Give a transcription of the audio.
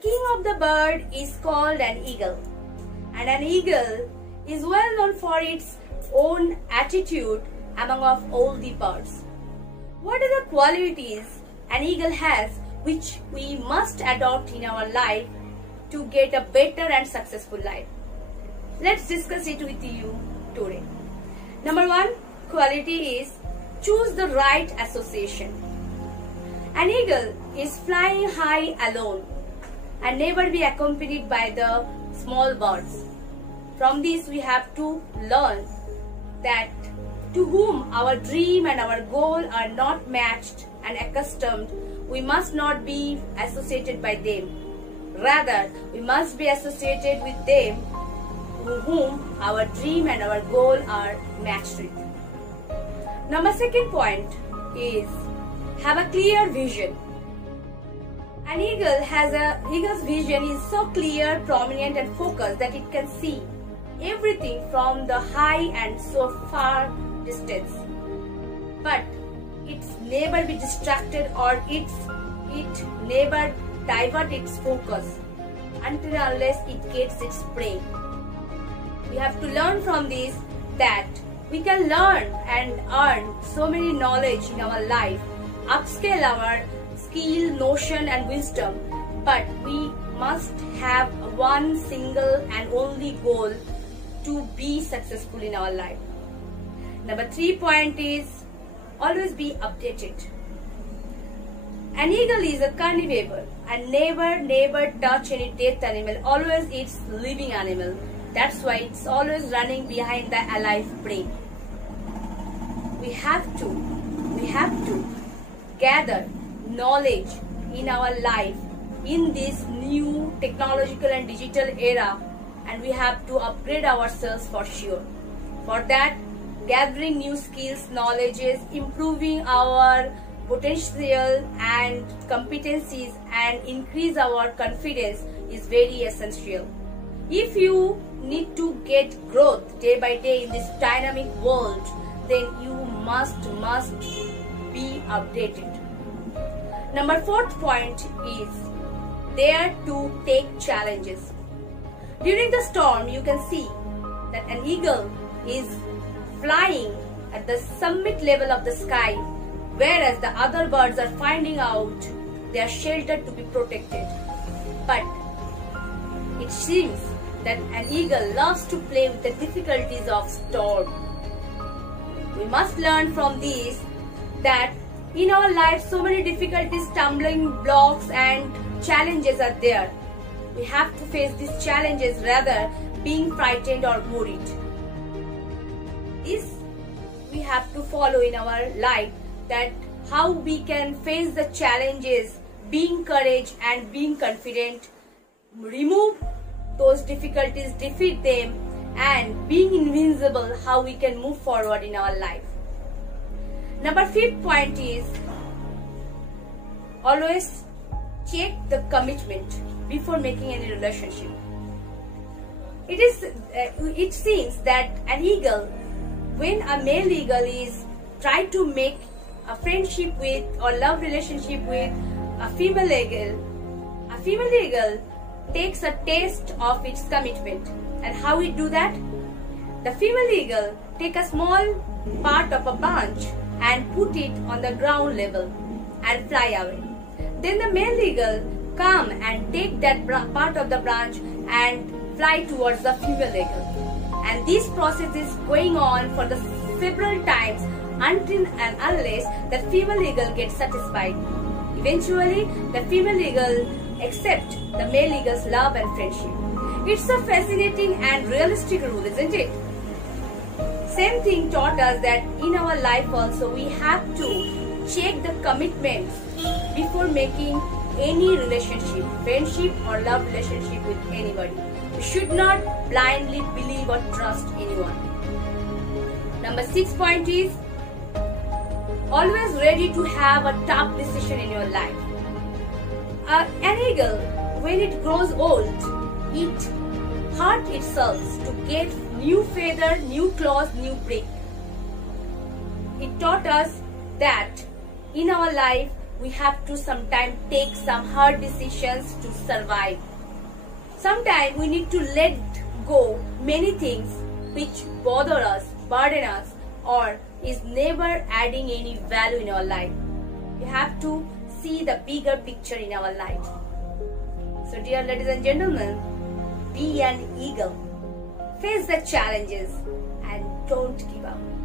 King of the bird is called an eagle, and an eagle is well known for its own attitude among of all the birds. What are the qualities an eagle has which we must adopt in our life to get a better and successful life? Let's discuss it with you today. Number one quality is choose the right association. An eagle is flying high alone and never be accompanied by the small birds. From this we have to learn that to whom our dream and our goal are not matched and accustomed, we must not be associated by them. Rather, we must be associated with them to whom our dream and our goal are matched with. Number second point is have a clear vision. An eagle's vision is so clear, prominent and focused that it can see everything from the high and so far distance. But it's never be distracted or it never divert its focus until unless it gets its prey. We have to learn from this that we can learn and earn so many knowledge in our life, upscale our skill, notion and wisdom, but we must have one single and only goal to be successful in our life. Number 3 point is always be updated. An eagle is a carnivore and never touch any dead animal, always eats living animal. That's why it's always running behind the alive prey. We have to gather knowledge in our life in this new technological and digital era, and we have to upgrade ourselves for sure. For that, gathering new skills, knowledges, improving our potential and competencies and increase our confidence is very essential. If you need to get growth day by day in this dynamic world, then you must be updated. Number 4th point is dare to take challenges. During the storm, you can see that an eagle is flying at the summit level of the sky, whereas the other birds are finding out they are sheltered to be protected. But it seems that an eagle loves to play with the difficulties of storm. We must learn from this that in our life so many difficulties, stumbling blocks and challenges are there. We have to face these challenges rather being frightened or worried. This we have to follow in our life, that how we can face the challenges, being courage and being confident, remove those difficulties, defeat them, and being invincible, how we can move forward in our life. Number 5th point is always check the commitment before making any relationship. It seems that an eagle, when a male eagle is trying to make a friendship with or love relationship with a female eagle takes a taste of its commitment. And how it do that? The female eagle take a small part of a branch and put it on the ground level and fly away. Then the male eagle come and take that part of the branch and fly towards the female eagle. And this process is going on for the several times until and unless the female eagle gets satisfied. Eventually, the female eagle accepts the male eagle's love and friendship. It's a fascinating and realistic rule, isn't it? Same thing taught us that in our life also we have to check the commitments before making any relationship, friendship or love relationship with anybody. We should not blindly believe or trust anyone. Number 6 point is always ready to have a tough decision in your life. An eagle, when it grows old, it hurts itself to get new feather, new claws, new beak. It taught us that in our life we have to sometimes take some hard decisions to survive. Sometimes we need to let go many things which bother us, burden us, or is never adding any value in our life. We have to see the bigger picture in our life. So dear ladies and gentlemen, be an eagle. Face the challenges and don't give up.